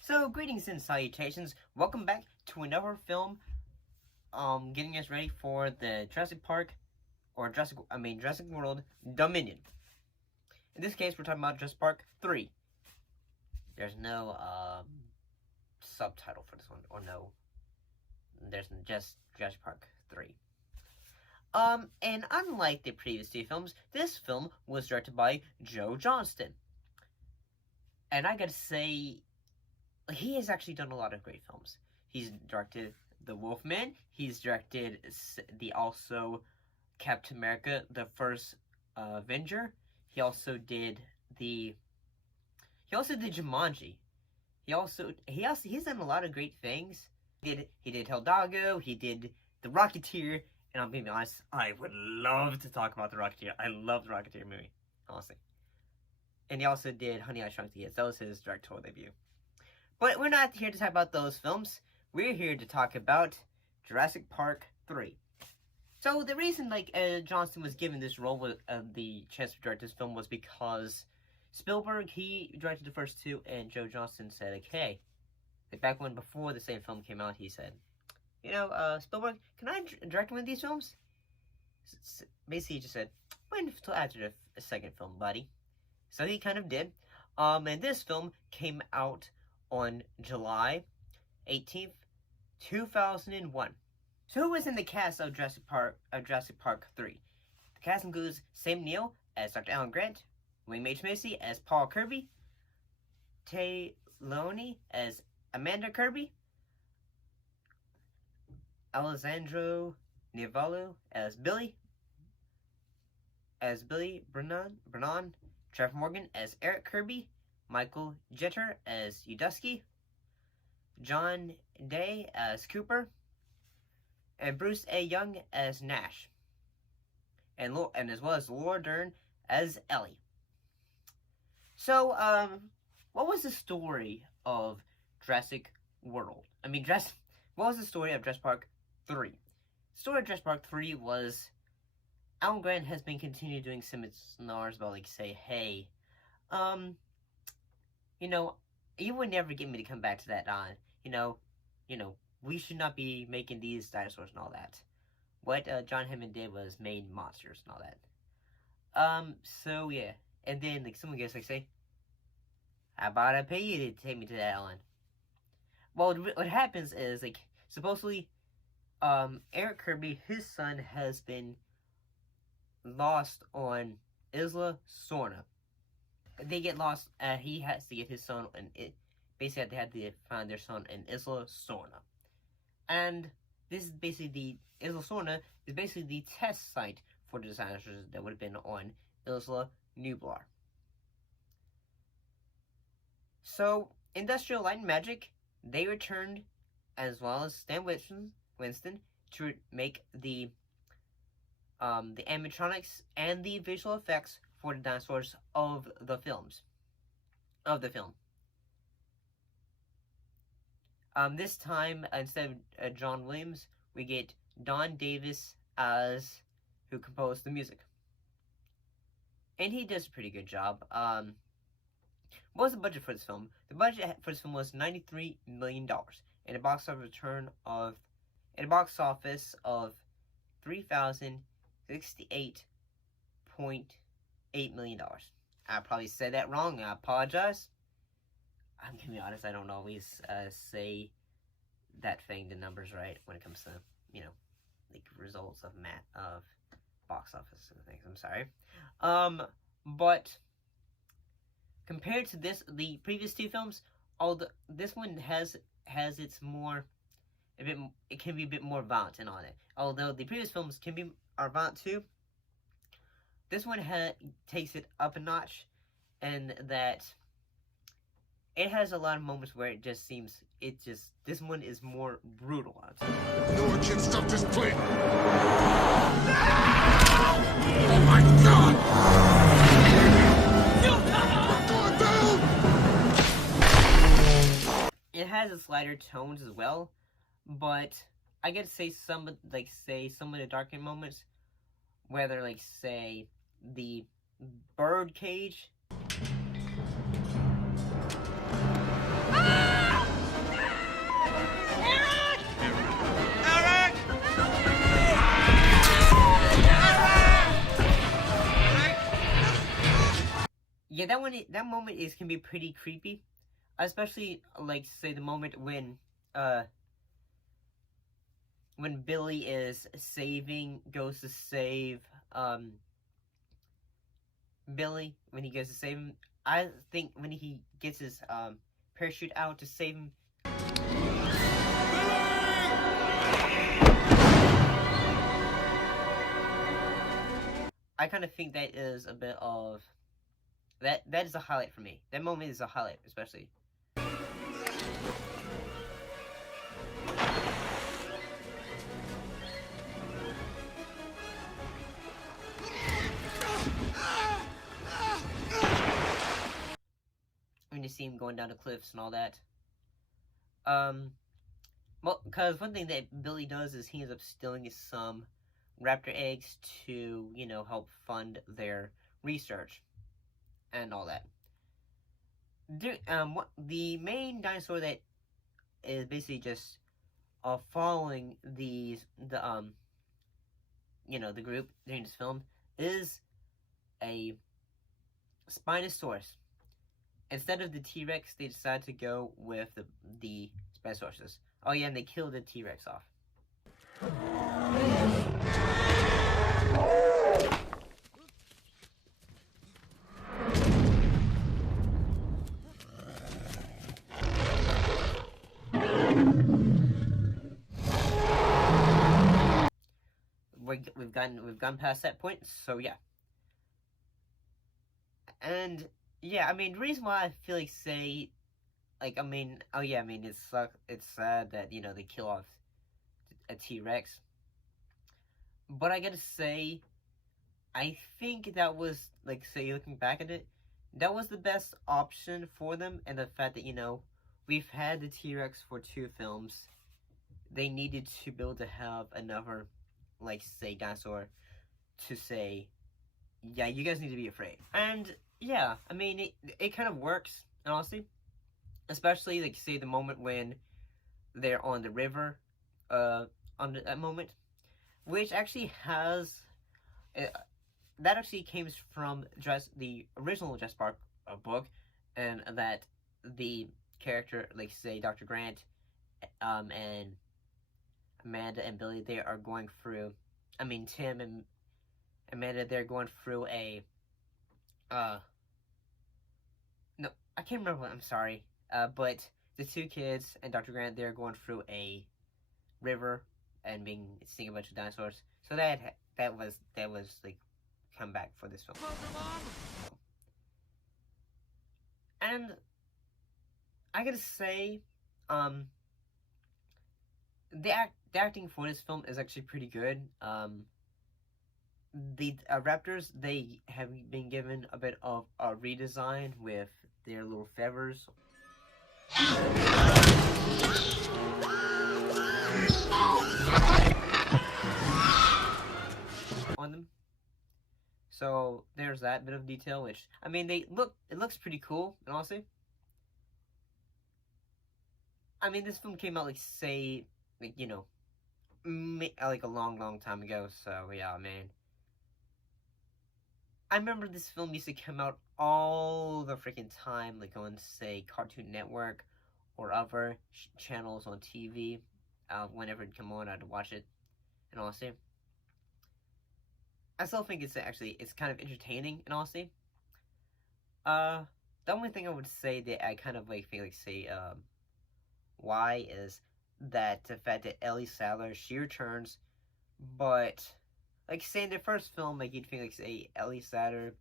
So, greetings and salutations. Welcome back to another film. Getting us ready for the Jurassic World Dominion. In this case, we're talking about Jurassic Park 3. There's no subtitle for this one, or no. There's just Jurassic Park 3. And unlike the previous two films, this film was directed by Joe Johnston. And I gotta say, he has actually done a lot of great films. He's directed The Wolfman. He's directed also Captain America, the First Avenger. He also did Jumanji. He's done a lot of great things. He did Hidalgo. He did The Rocketeer. And I'm being honest, I would love to talk about The Rocketeer. I love The Rocketeer movie, honestly. And he also did Honey, I Shrunk the Kids. That was his directorial debut. But we're not here to talk about those films. We're here to talk about Jurassic Park 3. So the reason Johnston was given this role of the chance to direct this film was because Spielberg, he directed the first two, and Joe Johnston said, hey, back when before the same film came out, he said, Spielberg, can I direct one of these films? Basically, he just said, wait until after the second film, buddy. So he kind of did. And this film came out on July 18th, 2001. So who was in the cast of Jurassic Park 3? The cast includes Sam Neill as Dr. Alan Grant, William H. Macy as Paul Kirby, Tay Leone as Amanda Kirby, Alessandro Nivola as Billy Brennan, Trevor Morgan as Eric Kirby, Michael Jeter as Udusky, John Day as Cooper, and Bruce A. Young as Nash, and as well as Laura Dern as Ellie. So, what was the story of Jurassic World? What was the story of Jurassic Park 3? The story of Jurassic Park 3 was Alan Grant has been continuing doing seminars about, hey, you would never get me to come back to that we should not be making these dinosaurs and all that. What John Hammond did was made monsters and all that. So yeah. And then someone gets say, how about I pay you to take me to that island? Well, what happens is supposedly Eric Kirby, his son, has been lost on Isla Sorna. They get lost, he has to get his son, and basically they had to find their son in Isla Sorna. And this is basically Isla Sorna is basically the test site for the dinosaurs that would have been on Isla Nublar. So, Industrial Light and Magic, they returned, as well as Stan Winston, to make the animatronics and the visual effects for the dinosaurs of the film. This time, instead of John Williams, we get Don Davis as who composed the music. And he does a pretty good job. What was the budget for this film? The budget for this film was $93 million, and a box office return of $3,068.8 million. I probably said that wrong. I apologize. I'm gonna be honest. I don't always say the numbers right when it comes to results of box office and things. I'm sorry. But compared to the previous two films, this one has its it can be a bit more violent and all that. Although the previous films are violent too, this one takes it up a notch, and that it has a lot of moments where it just seems this one is more brutal. No one can stop this plane. Oh my God! We're going down. It has its lighter tones as well, but I gotta say some of the darker moments whether, like, say, the bird cage. Yeah, that moment can be pretty creepy, especially, like, say, the moment when Billy goes to save Billy, when he goes to save him. I think when he gets his parachute out to save him. I kind of think that is a bit of that is a highlight for me. That moment is a highlight, especially. When you see him going down the cliffs and all that. Well, because one thing that Billy does is he ends up stealing some raptor eggs to, help fund their research and all that. The main dinosaur that is basically just following the group during this film is a Spinosaurus. Instead of the T-Rex, they decided to go with the Spinosauruses. Oh yeah, and they killed the T-Rex off. We've gone past that point, so yeah. And yeah, I mean, the reason why I feel like it's sad that they kill off a T-Rex, but I gotta say, I think that was, like, say, looking back at it, that was the best option for them, and the fact that we've had the T-Rex for 2 films. They needed to be able to have another, like, say, dinosaur to say, yeah, you guys need to be afraid. And yeah, I mean, it kind of works, honestly. Especially, like, say, the moment when they're on the river, on that moment, which actually has, that actually came from the original Jurassic Park book, and that the character, like, say, Dr. Grant, and Amanda and Billy, they are going through, Tim and Amanda, they're going through a, no, I can't remember I'm sorry, but the 2 kids and Dr. Grant, they're going through a river and seeing a bunch of dinosaurs. So that was like come back for this film. And I gotta say, the acting for this film is actually pretty good. The raptors, they have been given a bit of a redesign with their little feathers on them. So there's that bit of detail, which, it looks pretty cool, and honestly, this film came out, like, say, like, like a long time ago, so yeah, man. I remember this film used to come out all the freaking time, like on, say, Cartoon Network or other channels on TV. Whenever it'd come on, I'd watch it, and honestly, I still think it's kind of entertaining, and honestly. The only thing I would say that I kind of feel like say why is that the fact that Ellie Sattler, she returns, but like say in the first film, like you'd think like say Ellie Sattler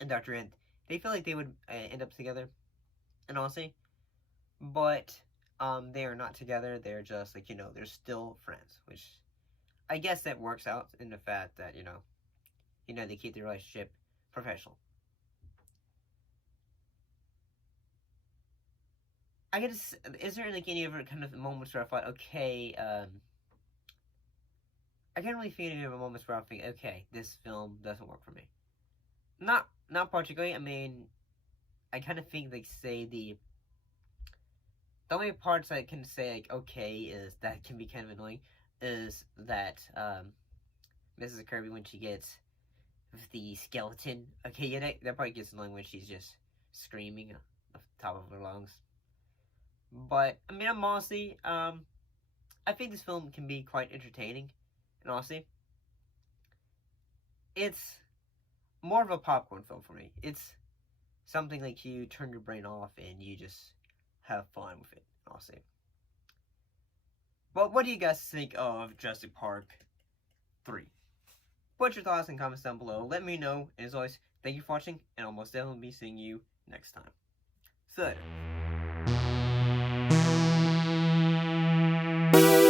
and Dr. Ent, they feel like they would end up together, and honestly, but they are not together. They're just like they're still friends, which I guess that works out in the fact that they keep the relationship professional. I guess, is there like any other kind of moments where I thought, okay, I can't really think of moments where I think, okay, this film doesn't work for me. Not particularly. I mean, I kind of think, like, say the only parts I can say, like, okay, is that can be kind of annoying, is that Mrs. Kirby, when she gets the skeleton, okay, yeah, that part gets annoying when she's just screaming at the top of her lungs. But I mean, I'm honestly, I think this film can be quite entertaining, and honestly, it's more of a popcorn film for me. It's something like you turn your brain off and you just have fun with it, honestly. But what do you guys think of Jurassic Park 3? Put your thoughts and comments down below. Let me know. And as always, thank you for watching, and I'll most definitely be seeing you next time. See you later.